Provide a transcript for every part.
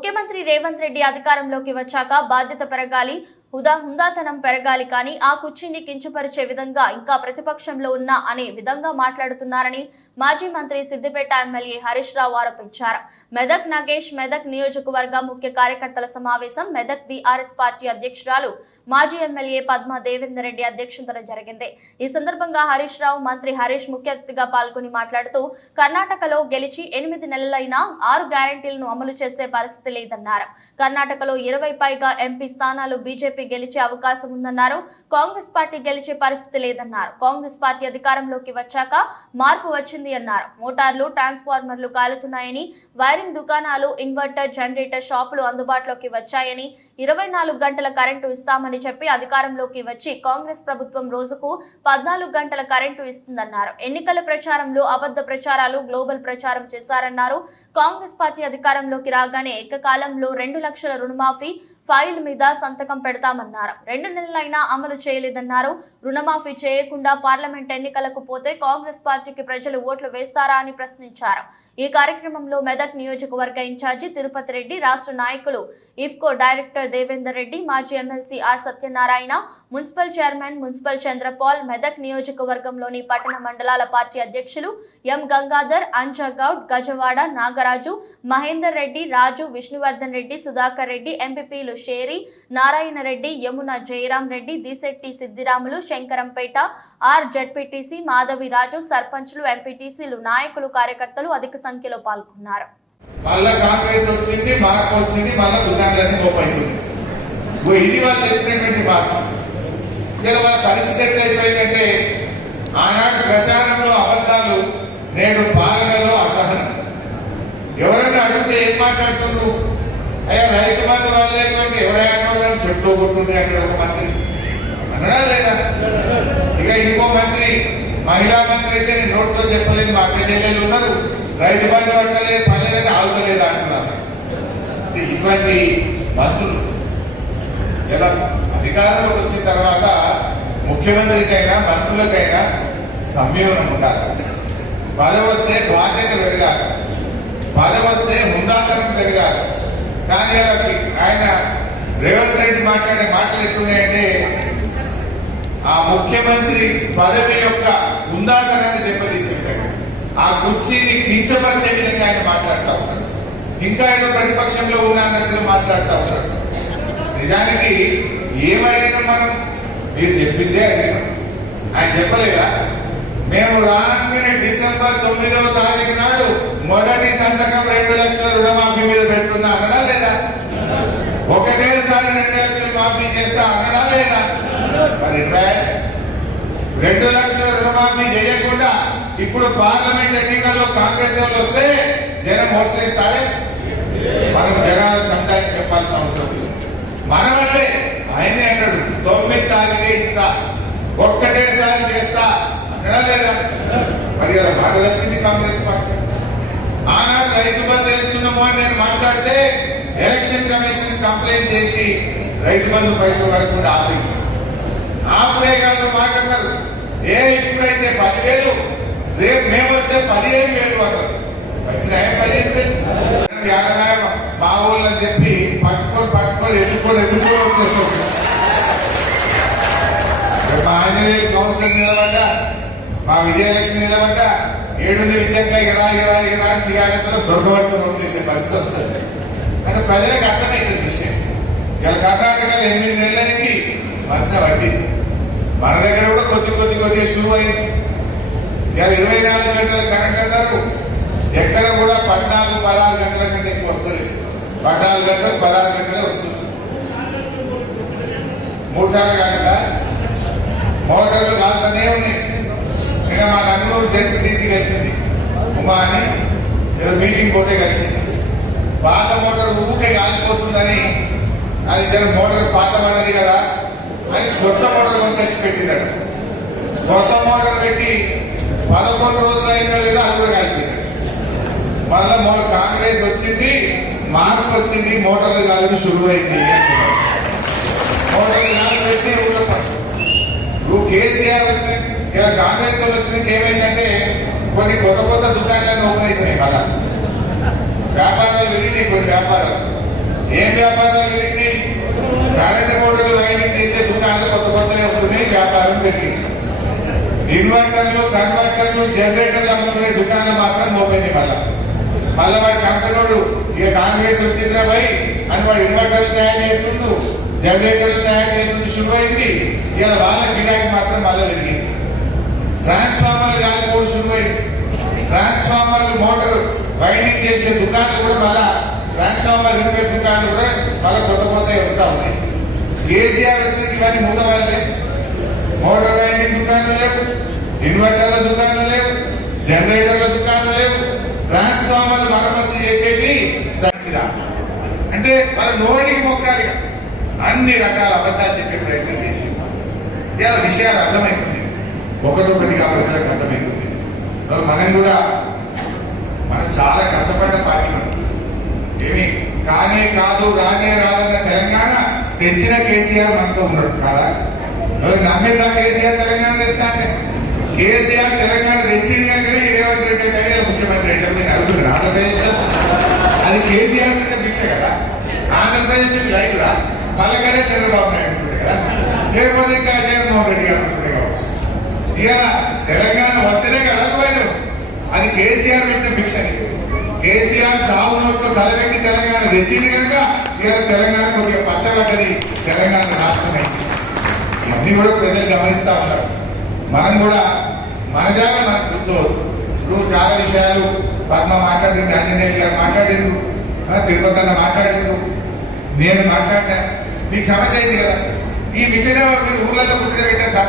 ముఖ్యమంత్రి రేవంత్ రెడ్డి అధికారంలోకి వచ్చాక బాధ్యత పెరగాలి, హుందాతనం పెరగాలి, కానీ ఆ కుర్చీని కించపరిచే విధంగా ఇంకా ప్రతిపక్షంలో ఉన్న అనే విధంగా మాట్లాడుతున్నారని మాజీ మంత్రి సిద్దిపేట ఎమ్మెల్యే హరీష్ రావు ఆరోపించారు. మెదక్ నగేష్ మెదక్ నియోజకవర్గ ముఖ్య కార్యకర్తల సమావేశం మెదక్ బీఆర్ఎస్ పార్టీ అధ్యక్షురాలు మాజీ ఎమ్మెల్యే పద్మా దేవేందర్ రెడ్డి అధ్యక్షతన జరిగింది. ఈ సందర్భంగా హరీష్ రావు, మంత్రి హరీష్ ముఖ్య అతిథిగా పాల్గొని మాట్లాడుతూ కర్ణాటకలో గెలిచి 8 నెలలైనా 6 గ్యారెంటీలను అమలు చేసే పరిస్థితి లేదన్నారు. కర్ణాటకలో 20 పైగా ఎంపీ స్థానాలు బీజేపీ గెలిచే అవకాశం ఉందన్నారు. కాంగ్రెస్ పార్టీ గెలిచే పరిస్థితి లేదన్నారు. కాంగ్రెస్ పార్టీ అధికారంలోకి వచ్చాక మార్పు వచ్చింది అన్నారు. మోటార్లు, ట్రాన్స్ఫార్మర్లు కాలుతున్నాయని, వైరింగ్ దుకాణాలు, ఇన్వర్టర్, జనరేటర్ షాపులు అందుబాటులోకి వచ్చాయని, 24 గంటల కరెంటు ఇస్తామని చెప్పి అధికారంలోకి వచ్చి కాంగ్రెస్ ప్రభుత్వం రోజుకు 14 గంటల కరెంటు ఇస్తుందన్నారు. ఎన్నికల ప్రచారంలో అబద్ధ ప్రచారాలు, గ్లోబల్ ప్రచారం చేశారన్నారు. కాంగ్రెస్ పార్టీ అధికారంలోకి రాగానే ఏకకాలంలో 2 లక్షల రుణమాఫీ ఫైల్ మీద సంతకం పెడతామన్నారు. 2 నెలలైనా అమలు చేయలేదన్నారు. రుణమాఫీ చేయకుండా పార్లమెంట్ ఎన్నికలకు పోతే కాంగ్రెస్ పార్టీకి ప్రజలు ఓట్లు వేస్తారా అని ప్రశ్నించారు. ఈ కార్యక్రమంలో మెదక్ నియోజకవర్గ ఇన్ఛార్జి తిరుపతి రెడ్డి, రాష్ట్ర నాయకులు ఇఫ్కో డైరెక్టర్ దేవేందర్ రెడ్డి, మాజీ MLC R Satyanarayana, municipal chairman municipal Chandrapal, Medak నియోజకవర్గంలోని పట్టణ మండలాల పార్టీ అధ్యక్షులు ఎం గంగాధర్, అంజగౌడ్, గజవాడ, నాగరాజు, మహేందర్ రెడ్డి, రాజు, విష్ణువర్ధన్ రెడ్డి, సుధాకర్ రెడ్డి, ఎంపీపీలు షేరి, నారాయణ రెడ్డి, యమున జయరాం రెడ్డి, దిశెట్టి సిద్దిరాములు, శంకరంపేట ఆర్ జడ్పీటీసీ మాధవిరాజు, సర్పంచ్లు, ఎంపీటీసీలు, నాయకులు, కార్యకర్తలు అధిక సంఖ్యలో పాల్గొన్నారు. మళ్ళా కాంగ్రెస్ వచ్చింది, మార్పు వచ్చింది, మళ్ళా దుకాణాలన్నీ గోపైతుంది. ఇది వాళ్ళు తెచ్చినటువంటి మార్పు. ఇలా వాళ్ళ పరిస్థితి ఎట్లయిపోయిందంటే ఆనాడు ప్రచారంలో అబద్ధాలు, నేడు పాలనలో అసహనం. ఎవరైనా అడిగితే ఏం మాట్లాడుతున్నారు? అయ్యా రైతు బంధు వాళ్ళే అంటే ఎవరైనా కానీ చెప్తూ కొట్టుండే అక్కడ ఒక మంత్రి అనడా లేదా? ఇక ఇంకో మంత్రి, మహిళా మంత్రి అయితే నేను నోట్తో చెప్పలేని మా అక్క చెల్లెలు ఉన్నారు, రైతు బంధు పట్టలేదు, పడలేదంటే ఆగుతలేదు అంటున్నారు. ఇటువంటి మంత్రులు ఇలా అధికారంలోకి వచ్చిన తర్వాత ముఖ్యమంత్రికైనా మంత్రులకైనా సంయమనం ఉండాలి. పదవి వస్తే బాధ్యత పెరగాలి, పదవి వస్తే హుందాతనం పెరగాలి. కానీ ఆయన రేవంత్ రెడ్డి మాట్లాడే మాటలు ఎట్లున్నాయంటే ఆ ముఖ్యమంత్రి పదవి యొక్క హుందాతనాన్ని దెబ్బతీసి ఉంటాడు. ఆ కుర్చీని కించపరిచే విధంగా ఆయన మాట్లాడుతూ ఉన్నాడు. ఇంకా ఏదో ప్రతిపక్షంలో ఉన్నా అన్నట్టుగా మాట్లాడుతూ ఉన్నాడు. నిజానికి ఏమడిగినా మనం మీరు చెప్పిందే అడిగినాం. ఆయన చెప్పలేదా? మేము రాగానే డిసెంబర్ 9వ తారీఖు నాడు మొదటి సంతకం 2 లక్షల రుణమాఫీ మీద పెడుతున్నా అనడా లేదా? ఒకటేసారి 2 లక్షలు మాఫీ చేస్తా అనడా లేదా? మరి 2 లక్షల రుణమాఫీ చేయకుండా ఇప్పుడు పార్లమెంట్ ఎన్నికల్లో కాంగ్రెస్ వాళ్ళు వస్తే జనం ఓట్లు ఇస్తారే? మనం జనాలకు సంతానం చెప్పాల్సిన అవసరం లేదు. మనమంటే ఆయనే అన్నాడు 9వ తారీఖే ఇస్తా, ఒక్కటేసారి చేస్తా అనడా లేదా? మరి అలా మాట తప్పింది కాంగ్రెస్ పార్టీ. ఆనాడు రైతు బంధు వేస్తున్నామో అని నేను మాట్లాడితే ఎలక్షన్ కమిషన్ కంప్లైంట్ చేసి రైతు బంధు పైసలు పడకుండా ఆపించారు. ఆపుడే కాదు మాకన్నారు, ఇప్పుడైతే 10,000, రేపు మేము వస్తే 15,000 అంటారు. వచ్చినాయా 15,000? మా ఊళ్ళు అని చెప్పి పట్టుకొని ఎదుర్కొని వచ్చేస్తారు. మా ఆంజనేయులు కౌన్సిల్ నిలబడ్డా, మా విజయలక్ష్మి నిలబడ్డా, 7 విజయంగా ఇగరా టీఆర్ఎస్ లో దొరకబడుతూ ఓట్లు చేసే పరిస్థితి వస్తుంది. అంటే ప్రజలకు అర్థమైతుంది విషయం. ఇలా కర్ణాటకలో 8 నెలలకి మనసు పట్టింది. మన దగ్గర కూడా కొద్దిగా షురు అయింది. ఇలా 24 గంటల కరెంట్ అన్నారు. ఎక్కడ కూడా 14-16 గంటల కంటే ఎక్కువ వస్తుంది. 14 గంటలు 16 గంటలే వస్తుంది. 3 సార్లు కాకుండా మోటార్లు కాలుతూనే ఉన్నాయి. నిన్న మా నంగనూరు జెడ్పీటీసీ కలిసింది, ఉమా అని, ఏదో మీటింగ్ పోతే కలిసింది. పాత మోటార్ ఊకే కాలిపోతుందని, అది మోటార్ పాత పడ్డది కదా అని కొత్త మోటార్ కొనుకొచ్చి పెట్టిందట. కొత్త మోటార్ పెట్టి 11 రోజులు అయిందో లేదో అది కూడా కాలిపోయింది. మళ్ళా కాంగ్రెస్ వచ్చింది, మార్పు వచ్చింది, మోటార్లు కాలేదు షురు అయింది. మోటార్లు కాలు పెట్టి ఊళ్ళో నువ్వు కేసీఆర్ వచ్చిన ఇలా కాంగ్రెస్ వాళ్ళు వచ్చినాక ఏమైందంటే కొన్ని కొత్త దుకాణాలను ఓపెన్ అవుతున్నాయి. మళ్ళా వ్యాపారాలు పెరిగినాయి, కొన్ని వ్యాపారాలు ఏం వ్యాపారాలు పెరిగినాయి? కరెంట్ మోటార్లు వైండింగ్ చేసే దుకాణాలు కొత్త కొత్తగా వస్తున్నాయి, వ్యాపారం పెరిగింది. ఇన్వర్టర్లు, కన్వర్టర్లు, జనరేటర్లు అమ్ముకునే దుకాణాలు మాత్రం మోపోయింది. మళ్ళా వాడి కంపెనోడు ఇక కాంగ్రెస్ వచ్చిందిరా పోయి అని వాడు ఇన్వర్టర్లు తయారు చేస్తుండు, జనరేటర్లు తయారు చేస్తుంది శురువైంది. ఇలా వాళ్ళ గిరాకీ మాత్రం మళ్ళీ పెరిగింది. ట్రాన్స్ఫార్మర్లు కాలిపోవడం శురువైంది. ట్రాన్స్ఫార్మర్లు మోటార్ వైండింగ్ చేసే దుకాణాలు కూడా మళ్ళా ట్రాన్స్ఫార్మర్ రిపేర్ దుకాణాలు కూడా మళ్ళీ కొత్త కొత్త వస్తా ఉన్నాయి. కేసీఆర్ వచ్చింది ఇవన్నీ మూత వాళ్ళే. మోటార్ వైండింగ్ దుకాణాలు లేవు, ఇన్వర్టర్ల దుకాణాలు లేవు, జనరేటర్ల దుకాణాలు లేవు, ట్రాన్స్ఫార్మర్లు మరమ్మతు చేసేది సచ్చిదా అంటే వాళ్ళ నోడికి మొక్కాలి. అన్ని రకాల అబద్ధాలు చెప్పే ప్రయత్నం చేసింది. ఇలా విషయాలు అర్థమవుతుంది, ఒకటొకటిగా ప్రజలకు అర్థమవుతుంది. మనం చాలా కష్టపడ్డ పార్టీ. మనం ఏమి కానే కాదు రానే రాదన్న తెలంగాణ తెచ్చిన కేసీఆర్ మనతో ఉన్నాడు కాదా? నమ్మిందా కేసీఆర్ తెలంగాణ తెస్తా అంటే? కేసీఆర్ తెలంగాణ తెచ్చింది కనుకనే రేవంత్ రెడ్డి అంటే ముఖ్యమంత్రి అంటే నేను అడుగుతున్నాను. ఆంధ్రప్రదేశ్ అది కేసీఆర్ అంటే భిక్ష కదా. ఆంధ్రప్రదేశ్ రైతురా పల్లకనే చంద్రబాబు నాయుడు ఉంటుండే కదా, లేకపోతే ఇంకా జగన్మోహన్ రెడ్డి గారు ఉంటుండే కావచ్చు. ఇలా తెలంగాణ వస్తేనే కదా పోయినారు. అది కేసీఆర్ పెట్టిన భిక్షని. కేసీఆర్ సాగు నోట్లో తలబెట్టి తెలంగాణ తెచ్చింది కనుక ఇలా తెలంగాణ కొద్దిగా పచ్చబడ్డది, తెలంగాణ రాష్ట్రమైంది. ఇవన్నీ కూడా ప్రజలు గమనిస్తా ఉన్నారు. మనం కూడా మన జాగా మనం కూర్చోవద్దు. ఇప్పుడు చాలా విషయాలు పద్మ మాట్లాడింది, ఆంజనేయులు గారు మాట్లాడిండ్రు, తిరుపతి అన్న మాట్లాడిండ్రు, నేను మాట్లాడినా. మీకు సమస్య అయింది కదా. ఈ మిచ్చన మీరు ఊర్లలో కూర్చుని పెట్టేద్దా?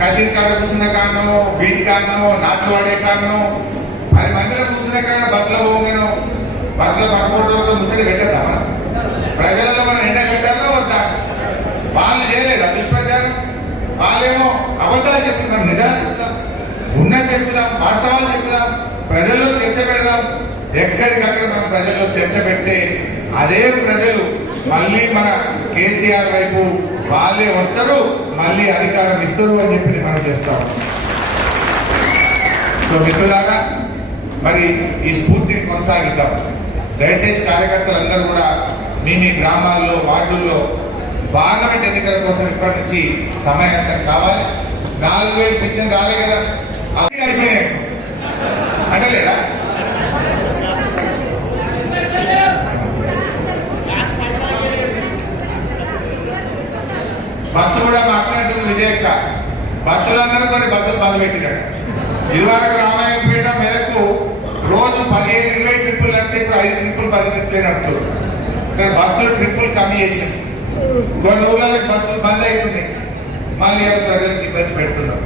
కసిరి కాడ కూర్చున్న కారణం, బీటి కారణం, నాట్లు వాడే కారణం, 10 మందిలో కూర్చున్న కారణం, బస్సులో పోగాను బస్సులో పక్కపొట్టలతో ముచ్చట పెట్టేద్దా? మనం ప్రజలలో మనం ఎండ పెట్టాలో వద్దా? వాళ్ళు చేయలేదా దుష్ప్రచారం? వాళ్ళేమో అబద్ధాలు చెప్పి మనం నిజాలు చెప్తాం, ఉన్నది చెప్తాం, వాస్తవాలు చెప్తాం, ప్రజల్లో చర్చ పెడదాం. ఎక్కడికక్కడ మనం ప్రజల్లో చర్చ పెడితే అదే ప్రజలు మళ్ళీ మన కేసీఆర్ వైపు వాళ్ళే వస్తారు, మళ్ళీ అధికారం ఇస్తారు అని చెప్పి మనం చేస్తాం. సో మిత్రులారా, మరి ఈ స్ఫూర్తిని కొనసాగిద్దాం. దయచేసి కార్యకర్తలందరూ కూడా మీ గ్రామాల్లో, వార్డుల్లో పార్లమెంట్ ఎన్నికల కోసం ఇప్పటి నుంచి సమయాంతం కావాలి. 4000 పింఛన్ రాలే కదా, అది అయిపోయినాయి అంటే లేదా? బస్సు కూడా మాట్లాడుతుంది విజయక్క. బస్సులందరూ కొన్ని బస్సులు బంద్ పెట్టినట్టు. ఇదివరకు రామాయణపేట మేరకు రోజు 15-20 ట్రిప్పులు అంటే ఇప్పుడు 5 ట్రిప్పులు 10 ట్రిప్పులు నడుపుతారు. బస్సులు ట్రిప్పులు కమ్మి చేసింది. కొన్ని ఊళ్ళకి బస్సులు బంద్ అవుతున్నాయి, మళ్ళీ ప్రజలకు ఇబ్బంది పెడుతున్నారు.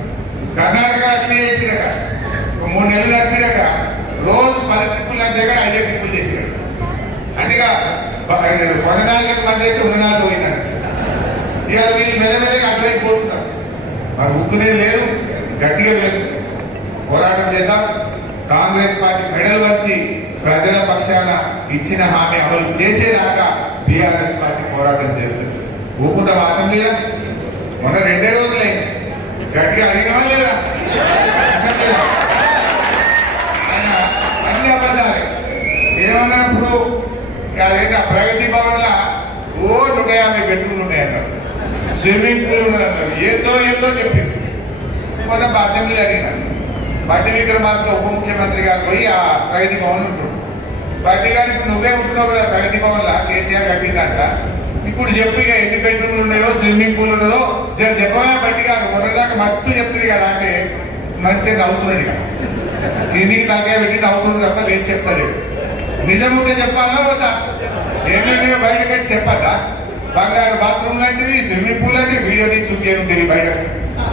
కర్ణాటక అట్లే చేసిరట, 3 నెలలు నడిపిరట. రోజు 10 ట్రిప్పులు నడిచాక 5 ట్రిప్పులు చేసిరట. అంటే కొనదానికి బంద్ చేస్తే ఉన్ననాలు పోయిందన్నట్టు. ఇవాళ వీళ్ళు మెల్లమెల్లగా అట్లయిపోతున్నారు. మరి ఉక్కునేది లేదు, గట్టిగా లేదు. పోరాటం చేద్దాం. కాంగ్రెస్ పార్టీ మెడలు వచ్చి ప్రజల పక్షాన ఇచ్చిన హామీ అమలు చేసేదాకా బీఆర్ఎస్ పార్టీ పోరాటం చేస్తుంది. ఊకుంటాం అసెంబ్లీలో. మొన్న 2 రోజులే గట్టిగా అడిగినవా లేదా? అసెంబ్లీలో ఆయన అన్ని అబద్ధాలే. ఏమన్నప్పుడు అదేంటి ప్రగతి భవన్ లా 150 బెడ్రూమ్లు ఉన్నాయన్నారు, స్విమ్మింగ్ పూల్ ఉన్నదన్నారు, ఏందో చెప్పింది. మొన్న అసెంబ్లీలో అడిగినారు. బట్టి విక్రమార్క ఉప ముఖ్యమంత్రి గారు పోయి ఆ ప్రగతి భవన్ ఉంటున్నాడు. బట్టి గారు ఇప్పుడు నువ్వే ఉంటున్నావు కదా ప్రగతి భవన్ లా, కేసీఆర్ కట్టిందంట. ఇప్పుడు చెప్పు ఇక ఎన్ని బెడ్రూమ్లు ఉన్నాయో, స్విమ్మింగ్ పూల్ ఉన్నదో చెప్పగా బట్టి గారు మొన్నటిదాకా మస్తు చెప్తుంది కదా అంటే మంచిగా నవ్వుతున్నాడు. ఇక తిండికి తలకాయ పెట్టి నవ్వుతుండే తప్ప లేచి చెప్తలేడు. నిజం ఉంటే చెప్పాలా వద్దా? ఏమేమి బయటకు వచ్చి చెప్పద్దా? బంగారు బాత్రూమ్ లాంటివి, స్విమ్మింగ్ పూల్ లాంటివి వీడియో తీసి చూపించే బయటకు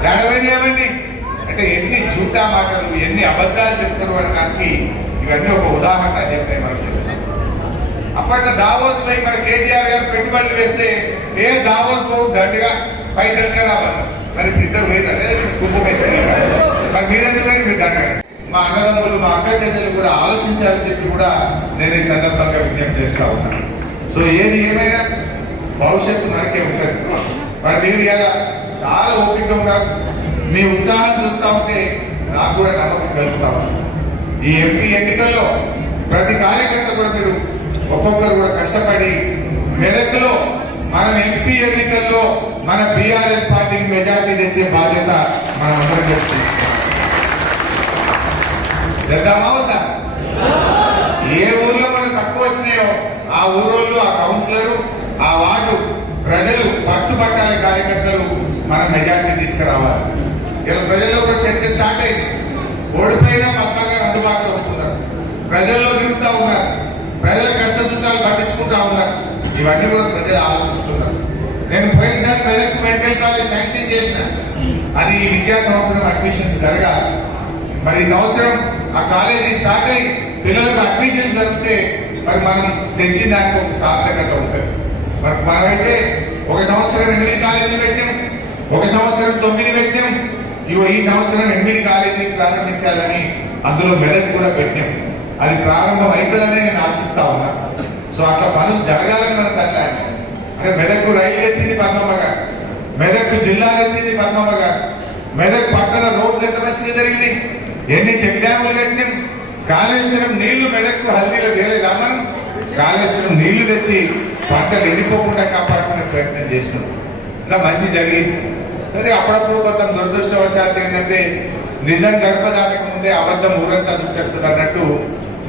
ఏడవైనా ఏమండి అంటే ఎన్ని జూటా మాటలు, ఎన్ని అబద్ధాలు చెప్తారు అనడానికి ఇవన్నీ ఒక ఉదాహరణ చెప్పి మనం చేస్తాం. అప్పట్లో దావోస్ పై మన కేటీఆర్ గారు పెట్టుబడులు వేస్తే ఏ దావోస్ బాబు దండిగా పైసలుగా రావాలి. మరి ఇప్పుడు ఇద్దరు పోయిందంటే గుంపు పైసలు మరి మీరెందుకు పోయి మీరు దండగా. మా అన్నదమ్ములు, మా అక్క చెల్లెలు కూడా ఆలోచించాలని చెప్పి కూడా నేను ఈ సందర్భంగా విజ్ఞప్తి చేస్తా ఉన్నాను. సో ఏది ఏమైనా భవిష్యత్తు మనకే ఉంటుంది. మరి మీరు ఇలా చాలా ఓపిక ఉన్నారు. మీ ఉత్సాహం చూస్తూ ఉంటే నాకు కూడా నమ్మకం కలుగుతా ఉంది. ఈ ఎంపీ ఎన్నికల్లో ప్రతి కార్యకర్త కూడా మీరు ఒక్కొక్కరు కూడా కష్టపడి మెదక్లో మనం ఎంపీ ఎన్నికల్లో మన బీఆర్ఎస్ పార్టీకి మెజార్టీ తెచ్చే బాధ్యత మనం అందరం కలిసి తీసుకున్నాం. తెద్దామా వద్దా? ఏ ఊర్లో మనం తక్కువ వచ్చినాయో ఆ ఊరోళ్ళు, ఆ కౌన్సిలరు, ఆ వార్డు ప్రజలు పట్టుబట్టాలి, కార్యకర్తలు మనం మెజార్టీ తీసుకురావాలి. ఇలా ప్రజల్లో కూడా చర్చ స్టార్ట్ అయింది. ఓడిపోయినా పద్మా గారు అందుబాటులో ఉంటున్నారు, ప్రజల్లో తిరుగుతూ ఉన్నారు, ప్రజల కష్ట సుఖాలు పట్టించుకుంటా ఉన్నారు. ఇవన్నీ కూడా ప్రజలు ఆలోచిస్తున్నారు. నేను పోయినసారి మెదక్ మెడికల్ కాలేజ్ శాంక్షన్ చేసిన, అది ఈ విద్యా సంవత్సరం అడ్మిషన్స్ జరగాలి. మరి ఈ సంవత్సరం ఆ కాలేజీ స్టార్ట్ అయ్యి పిల్లలకు అడ్మిషన్స్ జరిగితే మరి మనం తెచ్చిన దానికి ఒక సార్థకత ఉంటుంది. మరి మనమైతే ఒక సంవత్సరం 8 కాలేజీలు పెట్టాం, ఒక సంవత్సరం 9 పెట్టాం. ఈ సంవత్సరం 8 కాలేజీలు ప్రారంభించాలని అందులో మెదక్ కూడా పెట్టాం. అది ప్రారంభం అవుతుందని నేను ఆశిస్తా ఉన్నా. సో అట్లా పనులు జరగాలని మన తల్లాడి. అంటే మెదక్కు రైలు తెచ్చింది పద్మమ్మ గారు, మెదక్కు జిల్లా తెచ్చింది పద్మమ్మ గారు, మెదక్ పక్కన రోడ్లు ఎంత మంచిగా జరిగినాయి, ఎన్ని చెక్ డ్యాములు కట్టినాం. కాళేశ్వరం నీళ్లు మెదక్కు హల్దీలో తేలేదా? మనం కాళేశ్వరం నీళ్లు తెచ్చి పంటలు ఎండిపోకుండా కాపాడుకునే ప్రయత్నం చేసినాం. ఇట్లా మంచి జరిగింది. సరే, అప్పుడప్పుడు కొంత దురదృష్టవశాత్తు ఏంటంటే నిజం గడప దాటక ముందే అబద్ధం ఊరంతా చూపిస్తుంది అన్నట్టు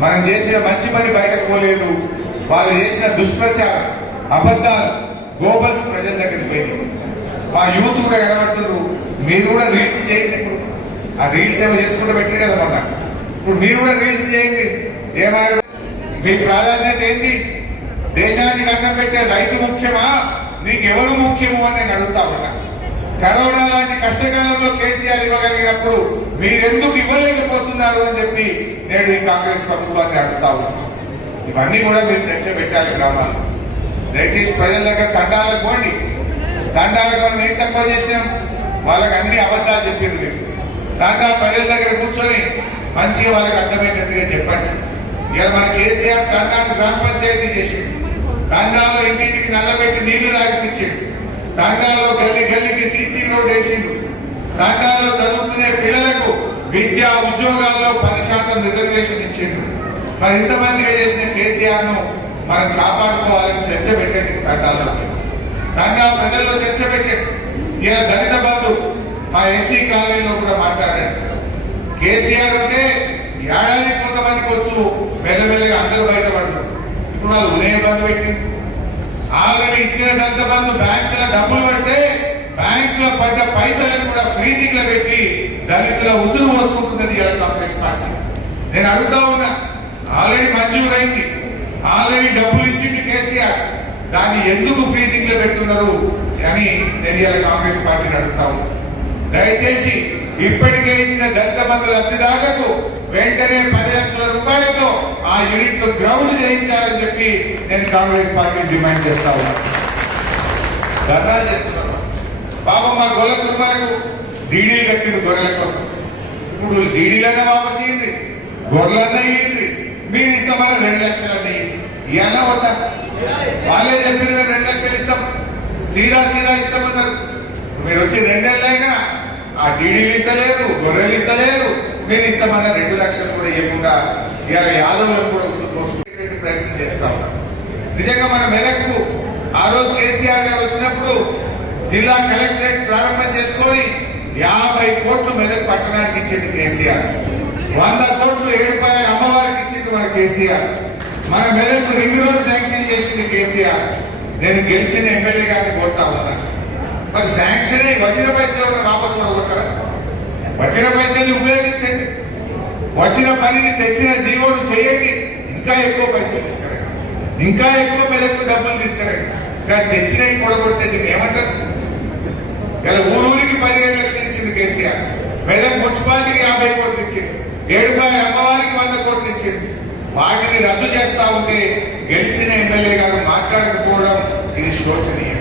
మనం చేసిన మంచి పని బయటకు పోలేదు. వాళ్ళు చేసిన దుష్ప్రచారం, అబద్ధాలు, గోబల్స్ ప్రజల దగ్గరికి పోయింది. మా యూత్ కూడా కనబడుతున్నారు. మీరు కూడా రీల్స్ చేయండి. ఇప్పుడు ఆ రీల్స్ ఏమో చేసుకుంటూ పెట్టారు కదా మొన్న. ఇప్పుడు మీరు కూడా రీల్స్ చేయండి. ఏమైనా మీ ప్రాధాన్యత ఏంటి? దేశానికి అన్నం పెట్టే రైతు ముఖ్యమా, నీకెవరు ముఖ్యమో అని నేను అడుగుతా ఉన్నా. కరోనా లాంటి కష్టకాలంలో కేసీఆర్ ఇవ్వగలిగినప్పుడు మీరెందుకు ఇవ్వలేకపోతున్నారు అని చెప్పి నేడు ఈ కాంగ్రెస్ ప్రభుత్వాన్ని అడుగుతా ఉన్నాను. ఇవన్నీ కూడా మీరు చర్చ పెట్టాలి గ్రామాల్లో. దయచేసి ప్రజల దగ్గర తండాలకు పోండి. తండాలకు మనం ఏం తక్కువ చేసినాం? వాళ్ళకి అన్ని అబద్ధాలు చెప్పింది మీరు. తండా ప్రజల దగ్గర కూర్చొని మంచిగా వాళ్ళకి అర్థమయ్యేటట్టుగా చెప్పండి. ఇవాళ మన కేసీఆర్ తండాను గ్రామ పంచాయతీ చేసింది. తండాలో ఇంటింటికి నల్లబెట్టి నీళ్లు తాగిపించిండు. తండాలో గల్లి గల్లికి సీసీ రోడ్ వేసిండు. తండాలో చదువుకునే పిల్లలకు విద్యా ఉద్యోగాల్లో 10% రిజర్వేషన్ ఇచ్చిండు. మరి ఇంత మంచిగా చేసిన కేసీఆర్ ను మనం కాపాడుకోవాలని చర్చ పెట్టండి. తండాలో తండా ప్రజల్లో చర్చ పెట్టండి. ఇలా దళిత బంధు మా ఎస్సీ కాలేజీలో కూడా మాట్లాడండి. కేసీఆర్ అంటే ఏడాది కొంతమందికి వచ్చు, మెల్లమెల్లగా అందరూ బయటపడరు. ఇప్పుడు వాళ్ళు ఉదయం బంధు పెట్టింది. ఆల్రెడీ ఇచ్చిన దళిత బంధు బ్యాంకుల డబ్బులు పెడితే బ్యాంకులో పడ్డ పైసలను కూడా ఫ్రీజింగ్ లో పెట్టి దళితుల ఉసురు పోసుకుంటున్నది ఇలా కాంగ్రెస్ పార్టీ. నేను అడుగుతా ఉన్నా, ఆల్రెడీ మంజూరైంది, ఆల్రెడీ డబ్బులు ఇచ్చింది కేసీఆర్, దాన్ని ఎందుకు ఫ్రీజింగ్ లో పెడుతున్నారు అని నేను ఇలా కాంగ్రెస్ పార్టీని అడుగుతా ఉన్నా. దయచేసి ఇప్పటికే ఇచ్చిన దళిత బంధు లబ్ధిదారులకు వెంటనే 10 లక్షల రూపాయలతో ఆ యూనిట్లు గ్రౌండ్ చేయించాలని చెప్పి నేను కాంగ్రెస్ పార్టీని డిమాండ్ చేస్తా ఉన్నా. ధర్నాలు చేస్తున్నాను. బాబా మా గొల్ల కుటుంబాలకు డీడీలు కట్టింది గొర్రెల కోసం. ఇప్పుడు డీడీలన్నా వాపస్ ఇయ్యింది, గొర్రెలన్నా ఇయ్యింది. మీరు ఇస్తామన్నా 2 లక్షలన్నా ఇయ్యింది. ఇవన్నా వద్దా? వాళ్ళే చెప్పిన 2 లక్షలు ఇస్తాం, సీదా ఇస్తామన్నారు. మీరు వచ్చి 2 నెలలైనా ఆ డీడీలు ఇస్తలేరు, గొర్రెలు ఇస్తలేరు. మీరు ఇస్తామన్నా 2 లక్షలు కూడా ఇవ్వకుండా ఇవాళ యాదవులను కూడా ప్రయత్నం చేస్తా ఉన్నారు. నిజంగా మన మెదక్కు ఆ రోజు కేసీఆర్ గారు వచ్చినప్పుడు జిల్లా కలెక్టరేట్ ప్రారంభం చేసుకొని 50 కోట్లు మెదక్ పట్టణానికి ఇచ్చింది కేసీఆర్. 100 కోట్లు ఏడుపాయల అమ్మవారికి ఇచ్చింది మన కేసీఆర్. మన మెదక్కు రింగ్ రోడ్ శాంక్షన్ చేసింది కేసీఆర్. నేను గెలిచిన ఎమ్మెల్యే గారిని కోరుతా ఉన్నా, మరి శాంక్షన్ అయ్యి వచ్చిన పైసలు వాపసు కూడా కొడతారా? వచ్చిన పైసల్ని ఉపయోగించండి, వచ్చిన పనిని తెచ్చిన జీవోను చేయండి, ఇంకా ఎక్కువ పైసలు తీసుకురండి, ఇంకా ఎక్కువ మెదక్కు డబ్బులు తీసుకురండి. కానీ తెచ్చినవి కూడగొట్టే దీన్ని ఏమంటారు? ఇలా ఊరూరికి 15 లక్షలు ఇచ్చింది కేసీఆర్, మెదక్ మున్సిపాలిటీకి 50 కోట్లు ఇచ్చింది, ఏడుపాయల అమ్మవారికి 100 కోట్లు ఇచ్చింది. వాటిని రద్దు చేస్తా ఉంటే గెలిచిన ఎమ్మెల్యే గారు మాట్లాడకపోవడం ఇది శోచనీయం.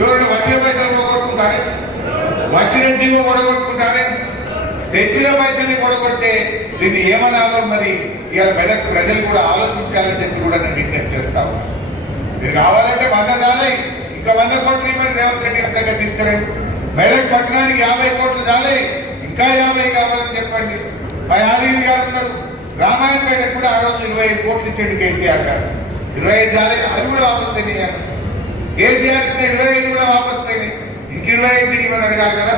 ఎవరు వచ్చిన పైసలు కూడగొట్టుకుంటారే, వచ్చిన జీవో కూడగొట్టుకుంటారే, తెచ్చిన పైసల్ని కూడగొట్టే దీన్ని ఏమనాలో మరి ఇవాళ మెదక్ ప్రజలు కూడా ఆలోచించాలని చెప్పి కూడా నేను విజ్ఞప్తి చేస్తాను. మీరు కావాలంటే 100 చాలై, ఇంకా 100 కోట్లు ఇవ్వండి, రేవంత్ రెడ్డి గారి దగ్గర తీసుకురండి. మెదక్ పట్టణానికి 50 కోట్లు చాలై, ఇంకా 50 కావాలని చెప్పండి. మా యాదగిరి గారు ఉన్నారు, రామాయణపేటకు కూడా ఆ రోజు 25 కోట్లు ఇచ్చేది కేసీఆర్ గారు. 25 చాలై, అది కూడా వాపసు తెలియాలి. కేసీఆర్ ఇచ్చిన 25 కూడా వాపస్ పోయినాయి. ఇంక 25 తిరిగి మనం అడగాలి కదా.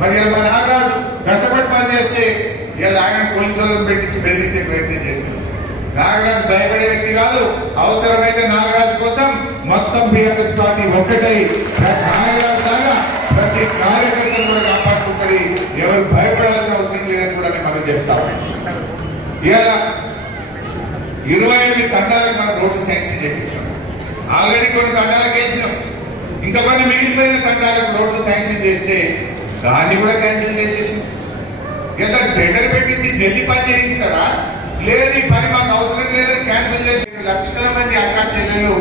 మరి ఇలా మన నాగరాజు కష్టపడి పని చేస్తే ఇలా ఆయన పోలీసు వాళ్ళని పెట్టించి బెదిరించే ప్రయత్నం చేస్తున్నారు. నాగరాజు భయపడే వ్యక్తి కాదు. అవసరమైతే నాగరాజు కోసం మొత్తం బీఆర్ఎస్ పార్టీ ఒక్కటై నాగరాజు లాగా ప్రతి కార్యకర్తను కూడా కాపాడుకుంటుంది. ఎవరు భయపడాల్సిన అవసరం లేదని కూడా మనం చేస్తాం. ఇలా 28 తండాలకు మనం రోడ్డు శాంక్షన్ చేయించాం. ఆల్రెడీ కొన్ని తండాలకు వేసినాం. ఇంకా కొన్ని మిగిలిపోయిన తండాలకు రోడ్లు శాంక్షన్ చేస్తే దాన్ని కూడా క్యాన్సిల్ చేసేసాం. ఎంత టెండర్ పెట్టించి జల్దీ పని చేయిస్తారా? లేదు, ఈ పని మాకు అవసరం లేదని క్యాన్సిల్ చేసి లక్షల మంది అక్క చెల్లెలు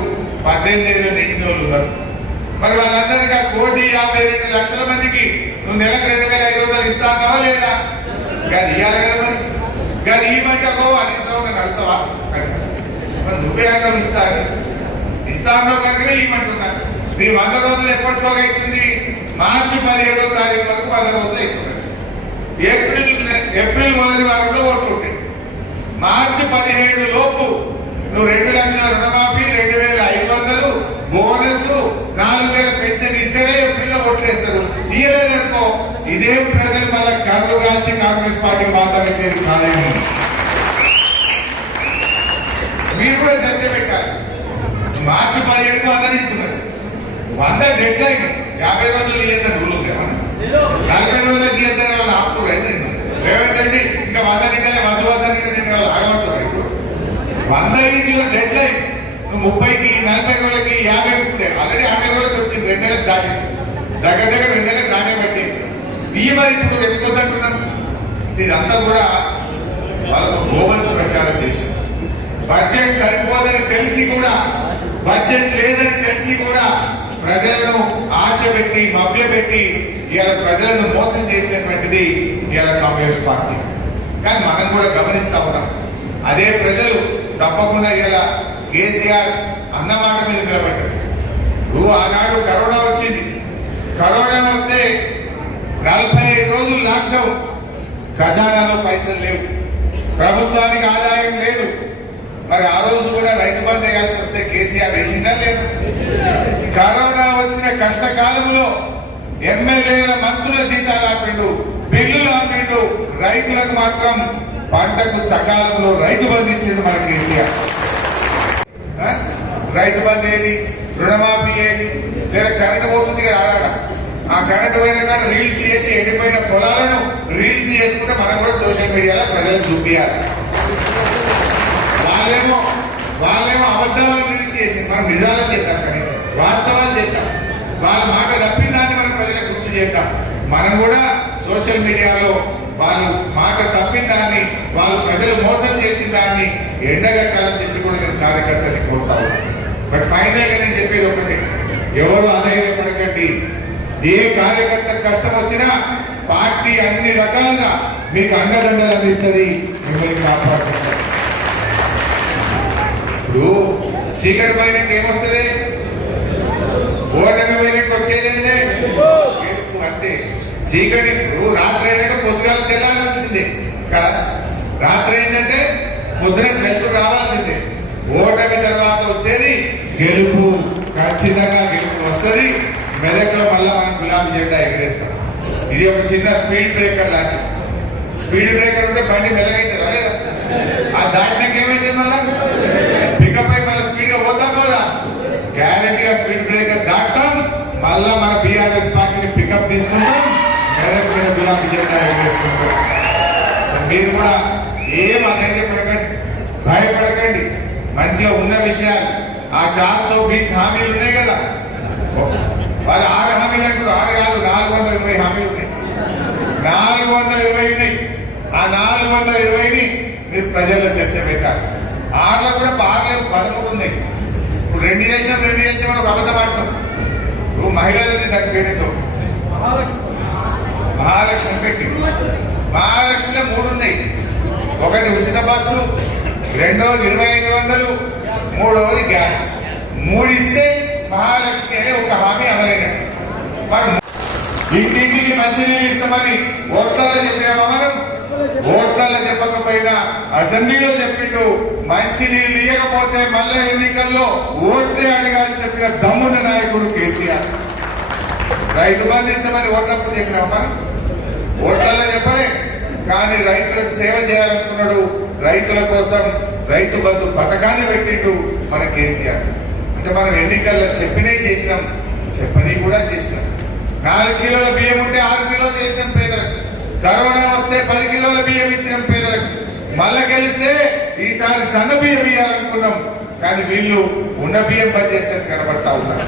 18 ఏళ్ళు నిండిన వాళ్ళు ఉన్నారు. మరి వాళ్ళందరికీ 1,52,00,000 మందికి నువ్వు నెలకు 2,500 ఇస్తావా లేదా? అది ఇవ్వాలి కదా. మరి అది ఇవ్వమంటాకో అని ఇస్తావు, నన్ను అడుగుతావా? మరి నువ్వే అన్నావు ఇస్తాను కనుకనే ఇవ్వమంటున్నాను. నీ 100 రోజులు ఎప్పటిలోగా అవుతుంది? మార్చి 17వ తారీఖు వరకు 100 రోజులు అవుతున్నది. ఏప్రిల్ మొదటి వారంలో ఓట్లు ఉంటాయి. మార్చి 17 లోపు నువ్వు 2 లక్షల రుణమాఫీ, 2,500 బోనస్, 4,000 పెన్షన్ ఇస్తేనే ఏప్రిల్లో ఓట్లు వేస్తారు. ఇయ్యలేదనుకో ఇదే ప్రజలు మళ్ళా కర్రు కాల్చి కాంగ్రెస్ పార్టీ మాత్రమే పేరు కాలేము. మీరు కూడా చర్చ పెట్టాలి. మార్చి 17 100 ఇస్తున్నది. 100 డెడ్ లైన్. 50 రోజులు ఇయ్యద్దని రూల్ ఉంది. 40 రోజులకు ఇయ్యద్దని వాళ్ళు ఆపుతున్నారు. రేవంత్ రెడ్డి ఇంకా 100 నిండా 100 నిండా వాళ్ళు ఆగబడుతున్నారు. ఇప్పుడు 100 ఈజ్ డెడ్ లైన్. నువ్వు 30కి 40 రోజులకి 50 ఉంటే ఆల్రెడీ 50 రోజులకు వచ్చింది. 2 నెలలకు దాటింది. దగ్గర 2 నెలలకు రానే పట్టింది. ఈ మరి ఇప్పుడు ఎందుకు అంటున్నాను? ఇదంతా కూడా వాళ్ళకు గోవంతు ప్రచారం చేశారు. బడ్జెట్ సరిపోదని తెలిసి కూడా, బడ్జెట్ లేదని తెలిసి కూడా ప్రజలను ఆశ పెట్టి మభ్యపెట్టి ఇవాళ ప్రజలను మోసం చేసినటువంటిది ఇవాళ కాంగ్రెస్ పార్టీ. కానీ మనం కూడా గమనిస్తా ఉన్నాం. అదే ప్రజలు తప్పకుండా ఇలా కేసీఆర్ అన్నమాట మీద నిలబడ్డారు. ఆనాడు కరోనా వచ్చింది. కరోనా వస్తే 45 రోజులు లాక్డౌన్. ఖజానాలో పైసలు లేవు, ప్రభుత్వానికి ఆదాయం లేదు. మరి ఆ రోజు కూడా రైతు బంధు వేయాల్సి వస్తే కేసీఆర్ వేసిందా లేదు? కరోనా వచ్చిన కష్టకాలంలో ఎమ్మెల్యేల మంత్రుల జీతాలు ఆపిండు, బిల్లులు ఆపిండు. రైతులకు మాత్రం పంటకు సకాలంలో రైతు బంధు ఇచ్చిండు మన కేసీఆర్. రైతు బంధు ఏది? రుణమాఫీ ఏది? లేదా కరెంటు పోతుంది కదా ఆడాడ. ఆ కరెంటు పోయిన కాడ రీల్స్ చేసి ఎండిపోయిన పొలాలను రీల్స్ చేసుకుంటే మనం కూడా సోషల్ మీడియాలో ప్రజలకు చూపించాలి. వాళ్ళేమో అబద్ధాలను రీల్స్ చేసింది, మనం నిజాలను చేద్దాం, కనీసం వాస్తవాలు చేద్దాం. వాళ్ళ మాట తప్పిన దాన్ని మనం ప్రజలకు గుర్తు చేద్దాం. మనం కూడా సోషల్ మీడియాలో వాళ్ళు మాట తప్పిన దాన్ని, వాళ్ళు ప్రజలు మోసం చేసిన దాన్ని ఎండగట్టాలని చెప్పి కూడా నేను కార్యకర్తని కోరుతాను. బట్ ఫైనల్ గా నేను చెప్పేది ఒకటి, ఎవరు అధైర్యపడకండి. ఏ కార్యకర్త కష్టం వచ్చినా పార్టీ అన్ని రకాలుగా మీకు అండదండలు అందిస్తుంది, మిమ్మల్ని కాపాడుతుంది. ఇప్పుడు చీకటి పోయినాక ఏమొస్తుంది? ఓటమి పోయినాక వచ్చేదంటే అంతే. చీకటి రాత్రి అయినాక పొద్దుగాల తెల్లాల్సిందే కదా. రాత్రి ఏంటంటే పొద్దున వెళ్తూ రావాల్సిందే. ఓటమి తర్వాత వచ్చేది గెలుపు. ఖచ్చితంగా గెలుపు వస్తుంది. మెదక్లో మళ్ళా మనం గులాబీ జెండా ఎగరేస్తాం. ఇది ఒక చిన్న స్పీడ్ బ్రేకర్ లాంటిది. స్పీడ్ బ్రేకర్ ఉంటే బండి మెల్లగైతుందా లేదా? ఆ దాటినాక ఏమైంది? మళ్ళా పికప్ అయి మళ్ళీ స్పీడ్ గా పోదా? గ్యారంటీగా స్పీడ్ బ్రేకర్ దాటాం. మళ్ళా మన బీఆర్ఎస్ పార్టీని పికప్ తీసుకుంటాం. మెదక్ మీద గులాబీ జెండా ఎగరేసుకుంటాం. సో మీరు కూడా ఏం అధైర్యపడకండి, భయపడకండి. మంచిగా ఉన్న విషయాలు ఆ 420 హామీలు ఉన్నాయి కదా, వాళ్ళు 6 హామీలు అంటారు. 6 కాదు, 420 హామీలు ఉన్నాయి. 420 ఉన్నాయి. ఆ 420ని మీరు ప్రజల్లో చర్చ పెట్టాలి. 6లో కూడా బాగలేవు, 13 ఉన్నాయి. ఇప్పుడు 2 చేసినా ఒక అబద్ధం ఆడతాం. నువ్వు మహిళలది దాని పేరేందో మహాలక్ష్మి పెట్టి, మహాలక్ష్మిలో 3 ఉన్నాయి. ఒకటి ఉచిత బస్సు, రెండవది 2500, మూడవది గ్యాస్. 3 ఇస్తే మహాలక్ష్మి అనే ఒక హామీ అమలైనట్టు. ఇంటింటికి మంచినీళ్ళు ఇస్తామని ఓట్లలో చెప్పినామా మనం? ఓట్లలో చెప్పకపోయినా అసెంబ్లీలో చెప్పిండు మంచి నీళ్ళు ఇయ్యకపోతే మళ్ళా ఎన్నికల్లో ఓట్లే అడగాలని చెప్పిన దమ్మున్న నాయకుడు కేసీఆర్. రైతు బంధు ఇస్తామని ఓట్లప్పుడు చెప్పినాం మనం, ఓట్లలో చెప్పలే. కానీ రైతులకు సేవ చేయాలనుకున్నాడు, రైతుల కోసం రైతు బంధు పథకాన్ని పెట్టిండు మన కేసీఆర్. అంటే మనం ఎన్నికల్లో చెప్పినే చేసినాం, చెప్పని కూడా చేసినాం. 4 కిలోల బియ్యం ఉంటే 6 కిలోలు చేసినాం పేదలకు. కరోనా వస్తే 10 కిలోల బియ్యం ఇచ్చినాం పేదలకు. మళ్ళా గెలిస్తే ఈసారి సన్న బియ్యం ఇవ్వాలనుకున్నాం, కానీ వీళ్ళు ఉన్న బియ్యం బంద్ చేసినట్టు కనబడతా ఉన్నారు.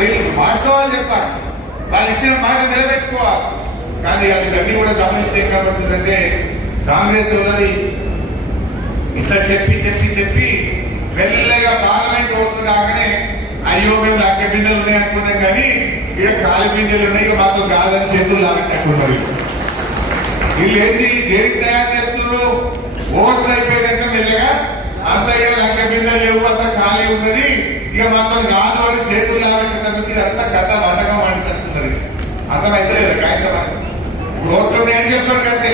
వీళ్ళు వాస్తవాలు చెప్పాలి, వాళ్ళు ఇచ్చిన మాట నిలబెట్టుకోవాలి. కానీ అది అన్ని కూడా గమనిస్తే ఏం కనబడుతుందంటే కాంగ్రెస్ ఉన్నది ఇట్లా చెప్పి చెప్పి చెప్పి మెల్లగా పార్లమెంట్ ఓట్లు కాగానే అయ్యో మేము లక్క బిందెలు ఉన్నాయి అనుకున్నాం, కానీ ఇక్కడ కాలి బిందెలు ఉన్నాయి మాతో కాదని చేతులు లాగట్టుకున్నారు. వీళ్ళు ఏంటి దేనికి తయారు చేస్తున్నారు? ఓట్లు అయిపోయాక మెల్లగా అంత ఇక లక్క బిందెలు లేవు, అంత ఖాళీ ఉన్నది, ఇక మాతో కాదు అని చేతులు లాగట్టున్నందుకు ఇదంతా గత వంటకం వండుకొస్తున్నారు. అర్థమైతే లేదా కాగితం? ఇప్పుడు ఓట్లు ఉన్నాయని చెప్పారు కంటే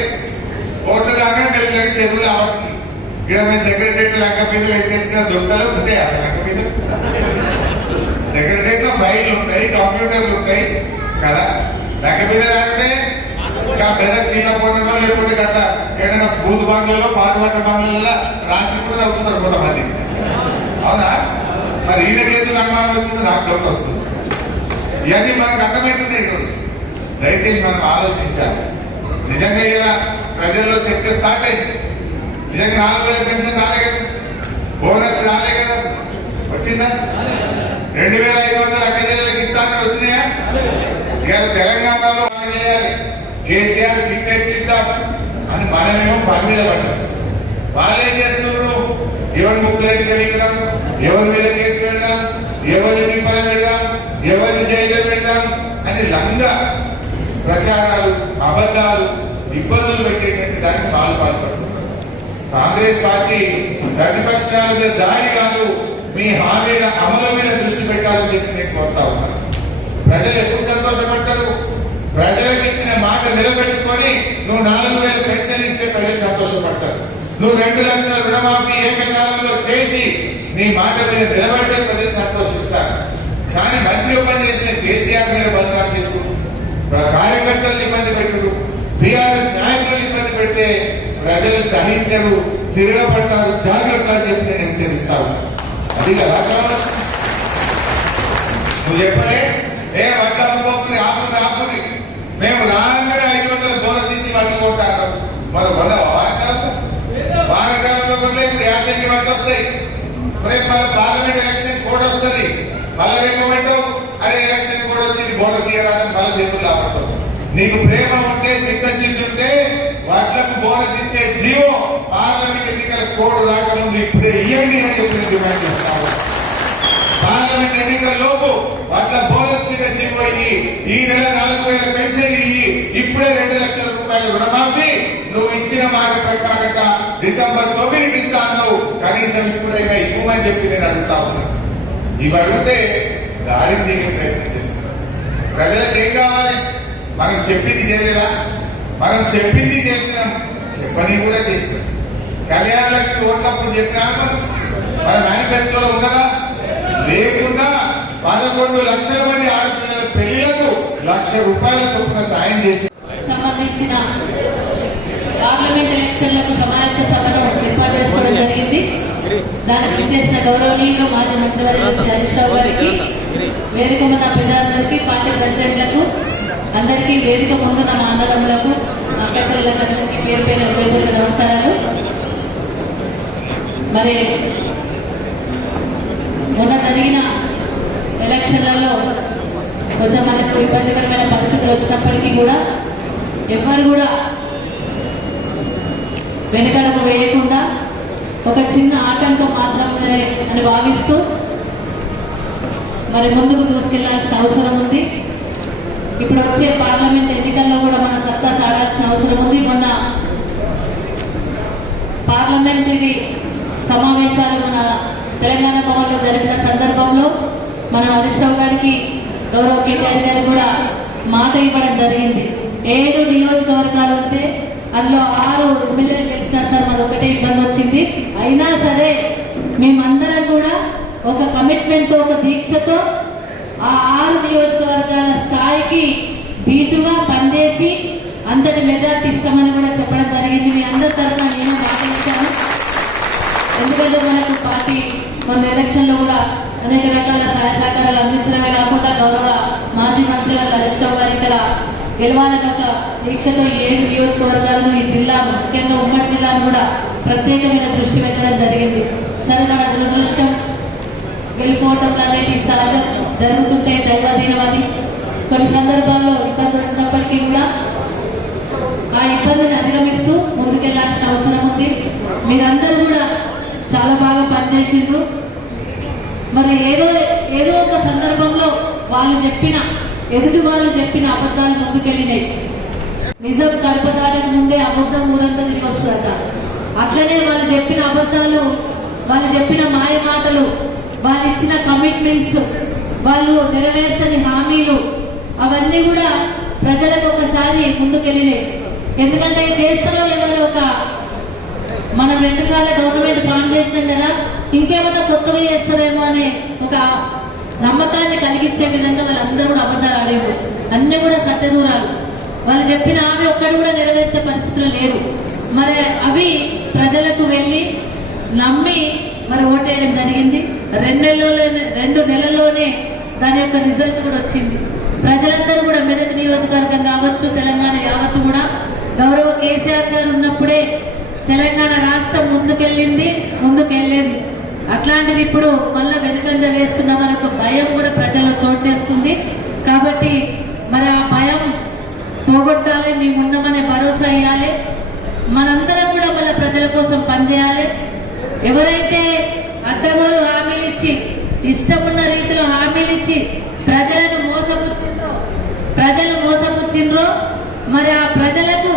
ఓట్లు కాగానే మెల్లగా చేతులు లాగట్టుకున్నారు. ఇక్కడ మీ సెక్రటరీ లెక్క బిందెలు ఎత్తెత్తిన దొరకలు ఉంటాయి. అసలు లెక్క బిందెలు సెక్రటరీలో ఫైళ్లు ఉంటాయి, కంప్యూటర్లు ఉంటాయి కదా. లెక్క బిందెలు అంటే ఇంకా పెద్ద కీలపోవడంలో లేకపోతే అట్లా ఏదైనా బూత్ బంగ్లలో పాటుపడ్డ బంగ్లలో రాత్రి కూడా చదువుతున్నారు కొంతమంది. అవునా? మరి ఈయనకి ఎందుకు అనుమానం వచ్చిందో నాకు డౌట్ వస్తుంది. ఇవన్నీ మనకు అర్థమవుతుంది ఈరోజు. దయచేసి మనం ఆలోచించాలి. నిజంగా ఇలా ప్రజల్లో చర్చ స్టార్ట్ అయింది. నిజంగా 4,000 పెన్షన్ రాలే కదా, బోనస్ రాలే కదా, వచ్చిందా? 2,500 అక్కజల్లకు ఇస్తానని వచ్చినాయా? ఇవాళ తెలంగాణలో చేయాలి, కేసీఆర్ టికెట్ ఇద్దాం అని మనమేమో పని మీద పడ్డాం. వాళ్ళు ఏం చేస్తున్నారు? ఎవరి ముక్కులకి కలిగిద్దాం, ఎవరి మీద కేసు పెడదాం, ఎవరిని తిప్పల పెడదాం, ఎవరిని జైల్లో పెడదాం అని లంగా ప్రచారాలు, అబద్ధాలు, ఇబ్బందులు పెట్టేటువంటి దానికి పాల్పడుతున్నారు. కాంగ్రెస్ పార్టీ ప్రతిపక్షాల మీద దాడి కాదు, మీ హామీల అమలు మీద దృష్టి పెట్టాలని చెప్పి నేను కోరుతా ఉన్నాను. ప్రజలు ఎప్పుడు సంతోషపడతారు? ప్రజలకు ఇచ్చిన మాట నిలబెట్టుకొని నువ్వు 4,000 పెన్షన్ ఇస్తే ప్రజలు సంతోషపడతారు. నువ్వు 2 లక్షల రుణమాఫీ ఏకకాలంలో చేసి నీ మాట మీద నిలబడితే ప్రజలు సంతోషిస్తారు. కానీ మంచిగా పని చేసిన కేసీఆర్ మీద బదనాం చేసుకుంటూ కార్యకర్తలను ఇబ్బంది పెట్టుడు, బీఆర్ఎస్ నాయకులను ఇబ్బంది పెడితే ప్రజలు సహించరు, తిరగబడతారు. జాగ్రత్త అని చెప్పి నేను హెచ్చరిస్తా ఉన్నాను. అది కదా కావచ్చు. నువ్వు చెప్పలే ఏ వడ్లు అమ్ముకోకుని ఆపుని మేము రాగానే 500 బోనస్ ఇచ్చి వడ్లు కొంటాను. మన వల్ల వారకాలంలో కొన్నా ఇప్పుడు 50 వడ్లు వస్తాయి. రేపు మళ్ళీ పార్లమెంట్ ఎలక్షన్ కోడ్ వస్తుంది. మళ్ళీ రేపు అరే ఎలక్షన్ కోడ్ వచ్చింది బోనస్ ఇయ్యరాదని మళ్ళీ చేతులు లాపడతావు. నీకు ప్రేమ ఉంటే, చిత్తశుద్ధి ఉంటే వడ్లకు బోనస్ ఇచ్చే జీవో పార్లమెంట్ ఎన్నికల కోడ్ రాకముందు ఇప్పుడే ఇవ్వండి అని చెప్పి డిమాండ్ చేస్తాము. పార్లమెంట్ ఎన్నికల లోపు వడ్ల బోనస్ మీద జీవో ఇయ్యి, ఈ నెల 4,000 పెన్షన్ ఇయ్యి, ఇప్పుడే 2 లక్షల రూపాయల రుణమాఫీ నువ్వు ఇచ్చిన మాట ప్రకారంగా డిసెంబర్ 9కి ఇస్తాను, కనీసం ఇప్పుడైనా ఇవ్వమని చెప్పి నేను అడుగుతా ఉన్నా. ఇవి అడిగితే దాడికి దిగే ప్రయత్నం చేస్తున్నారు. ప్రజలకు ఏం కావాలి? మనం చెప్పింది చేయలేదా? మనం చెప్పింది చేసినాం, చెప్పని కూడా చేసినాం. కళ్యాణ లక్ష్మి ఓట్లప్పుడు చెప్పినాము, మన మేనిఫెస్టోలో ఉన్నదా? లేకుండా 11 లక్షల మంది ఆడపిల్లల పెళ్లిలకు ₹1,00,000 చొప్పున సాయం చేసి సంబంధించిన పార్లమెంట్ ఎలక్షన్లకు సమాయత్త సభను ఏర్పాటు చేసుకోవడం జరిగింది. దానికి చేసిన గౌరవనీయులు మాజీ మంత్రివర్యులు శ్రీ హరీష్ రావు గారికి, వేదిక ఉన్న పెద్దలందరికీ, పార్టీ ప్రెసిడెంట్లకు, అందరికీ, వేదిక ముందున్న మా అన్నదమ్ములకు, అక్కచెల్లెలకు అందరికీ పేరు పేరు హృదయపూర్వక నమస్కారాలు. మరి మొన్న జరిగిన ఎలక్షన్లలో కొంచెం మనకు ఇబ్బందికరమైన పరిస్థితులు వచ్చినప్పటికీ కూడా ఎవరు కూడా వెనుకడుగు వేయకుండా ఒక చిన్న ఆటంకం మాత్రమే అని భావిస్తూ మరి ముందుకు దూసుకెళ్లాల్సిన అవసరం ఉంది. ఇప్పుడు వచ్చే పార్లమెంట్ ఎన్నికల్లో కూడా మన సత్తా సాడాల్సిన అవసరం ఉంది. మొన్న పార్లమెంటరీ సమావేశాలు మన తెలంగాణ భవన్లో జరిగిన సందర్భంలో మన హరీష్ రావు గారికి, గౌరవ కేటీఆర్ గారు కూడా మాట ఇవ్వడం జరిగింది. 7 నియోజకవర్గాలు ఉంటే అందులో 6 ఎమ్మెల్యేలు గెలిచినా సార్ మాది ఒకటే ఇబ్బంది వచ్చింది. అయినా సరే మేమందరం కూడా ఒక కమిట్మెంట్తో, ఒక దీక్షతో ఆ 6 నియోజకవర్గాల స్థాయికి ధీటుగా పనిచేసి అంతటి మెజార్టీ ఇస్తామని కూడా చెప్పడం జరిగింది. మీ అందరి తరఫున నేను మాట్లాడించాను. ఎందుకంటే మనకు పార్టీ మన ఎలక్షన్లో కూడా అనేక రకాల సహాయ సహకారాలు అందించడమే కాకుండా గౌరవ మాజీ మంత్రి గారు హరీష్ రావు గారు ఇక్కడ గెలవాలని ఒక దీక్షతో 7 నియోజకవర్గాలను ఈ జిల్లా, ముఖ్యంగా ఉమ్మడి జిల్లాను కూడా ప్రత్యేకమైన దృష్టి పెట్టడం జరిగింది. సరే, మన దురదృష్టం గెలుపోవటం అనేది సహజం, జరుగుతుంటే దైవాధీనమది. కొన్ని సందర్భాల్లో ఇబ్బంది వచ్చినప్పటికీ కూడా ఆ ఇబ్బందిని అధిగమిస్తూ ముందుకెళ్లాల్సిన అవసరం ఉంది. మీరందరూ కూడా చాలా బాగా పనిచేసిండ్రు. మరి ఏదో ఒక సందర్భంలో ఎదుటి వాళ్ళు చెప్పిన అబద్ధాలు ముందుకెళ్ళినాయి. నిజం గడప దాటక ముందే అబద్ధం ఊరంతా తిరిగి వస్తుందట. అట్లనే వాళ్ళు చెప్పిన అబద్ధాలు, వాళ్ళు చెప్పిన మాయ మాటలు, వాళ్ళు ఇచ్చిన కమిట్మెంట్స్, వాళ్ళు నెరవేర్చని హామీలు, అవన్నీ కూడా ప్రజలకు ఒకసారి ముందుకెళ్ళినాయి. ఎందుకంటే చేస్తారో ఎవరో మనం 2 సార్లు గవర్నమెంట్ ఫామ్ చేసినాం కదా, ఇంకేమన్నా కొత్తగా చేస్తారేమో అనే ఒక నమ్మకాన్ని కలిగించే విధంగా వాళ్ళందరూ కూడా అబద్ధాలు ఆడేరు. అన్నీ కూడా సత్యదూరాలు. వాళ్ళు చెప్పిన ఆమె ఒక్కడు కూడా నెరవేర్చే పరిస్థితులు లేరు. మరి అవి ప్రజలకు వెళ్ళి నమ్మి మరి ఓటేయడం జరిగింది. 2 నెలల్లోనే దాని యొక్క రిజల్ట్ కూడా వచ్చింది. ప్రజలందరూ కూడా మెదక్ నియోజకవర్గం కావచ్చు, తెలంగాణ యావత్తు కూడా గౌరవ కేసీఆర్ గారు ఉన్నప్పుడే తెలంగాణ రాష్ట్రం ముందుకెళ్ళేది. అట్లాంటిది ఇప్పుడు మళ్ళా వెనుకంజ వేస్తున్నామని ఒక భయం కూడా ప్రజల్లో చోటు చేసుకుంది. కాబట్టి మరి ఆ భయం పోగొట్టాలి, మేము ఉన్నామనే భరోసా ఇవ్వాలి. మనందరం కూడా మళ్ళీ ప్రజల కోసం పనిచేయాలి. ఎవరైతే అడ్డగోలు హామీలు ఇచ్చి, ఇష్టమున్న రీతిలో హామీలు ఇచ్చి ప్రజలు మోసపుచ్చిండ్రో మరి ఆ ప్రజలకు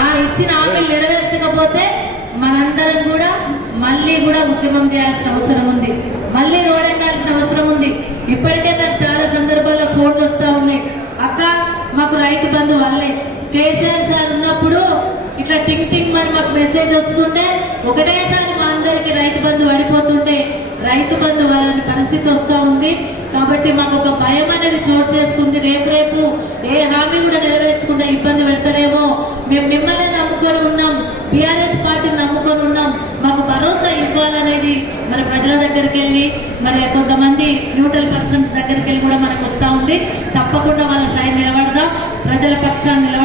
ఆ ఇచ్చిన హామీలు నెరవేర్చకపోతే మనందరం కూడా మళ్ళీ కూడా ఉద్యమం చేయాల్సిన అవసరం ఉంది, మళ్ళీ రోడెక్కాల్సిన అవసరం ఉంది. ఇప్పటికే నాకు చాలా సందర్భాల్లో ఫోన్లు వస్తూ ఉన్నాయి, అక్క మాకు రైతు బంధు వల్లే కేసీఆర్ సార్ ఉన్నప్పుడు ఇట్లా టింగ్ మరి మాకు మెసేజ్ వస్తుంటే ఒకటేసారి మా అందరికి రైతు బంధు పడిపోతుంటే రైతు బంధు వాళ్ళని పరిస్థితి వస్తూ ఉంది. కాబట్టి మాకు ఒక భయం అనేది చోటు చేసుకుంది. రేపు ఏ హామీ కూడా నెరవేర్చకుండా ఇబ్బంది పెడతారేమో, మేము మిమ్మల్ని నమ్ముకొని ఉన్నాం, బీఆర్ఎస్ పార్టీని నమ్ముకొని ఉన్నాం, మాకు భరోసా ఇవ్వాలనేది మరి ప్రజల దగ్గరికి వెళ్ళి మరి కొంతమంది న్యూట్రల్ పర్సన్స్ దగ్గరికి వెళ్ళి కూడా మనకు వస్తూ ఉంది. తప్పకుండా వాళ్ళ సైడ్ నిలబడదాం, ప్రజల పక్షాన్ని నిలబడదాం.